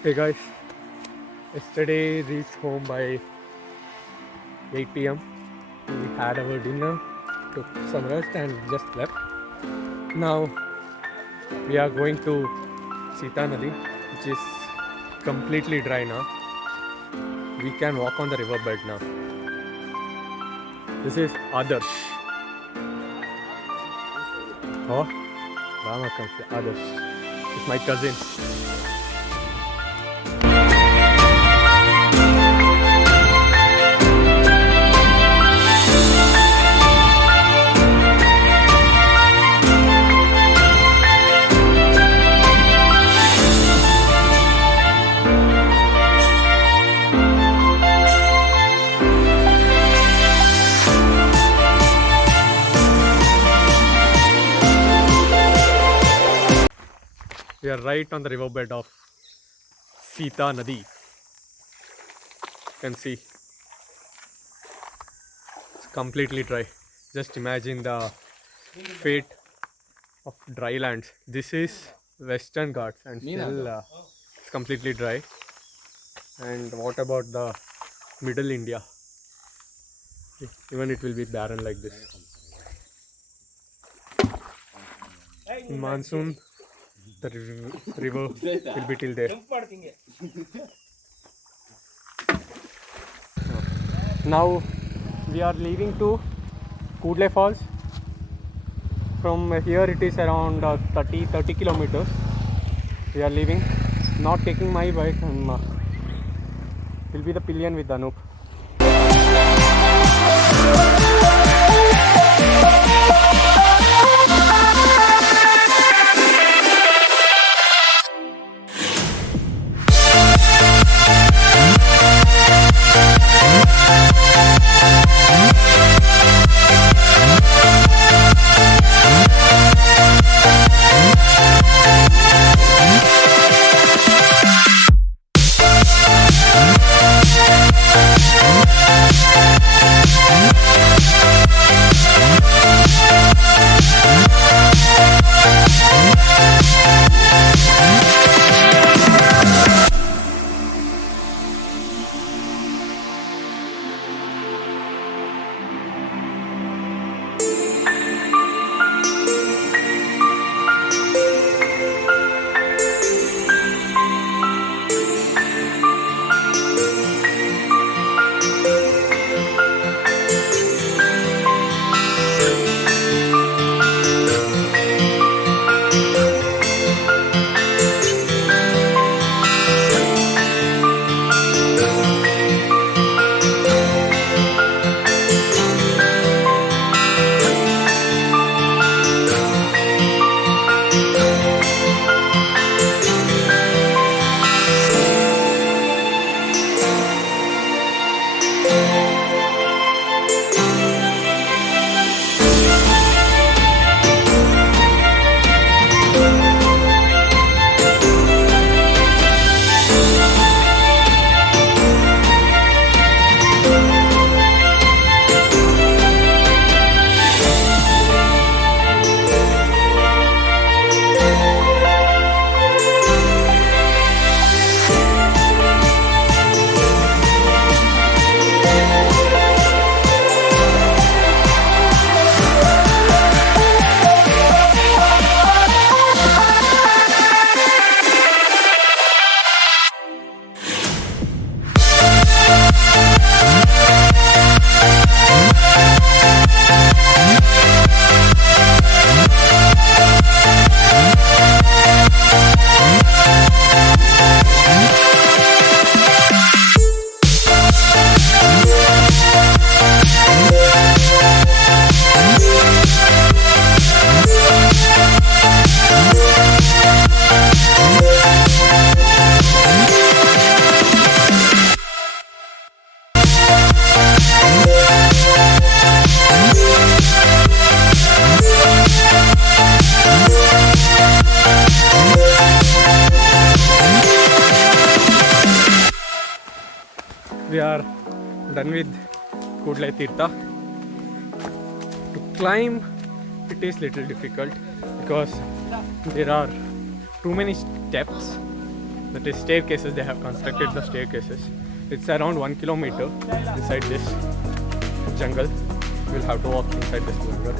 Hey guys, yesterday reached home by 8 p.m. We had our dinner, took some rest, and just left. Now we are going to Sita Nadi, which is completely dry now. We can walk on the riverbed now. This is Adarsh. Oh, Rama comes here. Adarsh. It's my cousin. We are right on the riverbed of Sita Nadi. You can see it's completely dry. Just imagine the fate of dry lands. This is Western Ghats and still it's completely dry. And what about the Middle India? Even it will be barren like this. In monsoon, the river will be till there. Now we are leaving to Kudlu Falls. From here it is around 30 kilometers. We are leaving, not taking my bike, and will be the pillion with Anup. We are done with Kudlutheertha. To climb it is little difficult because there are too many steps. That is staircases, they have constructed the staircases. It's around 1 kilometer inside this jungle. We'll have to walk inside this jungle.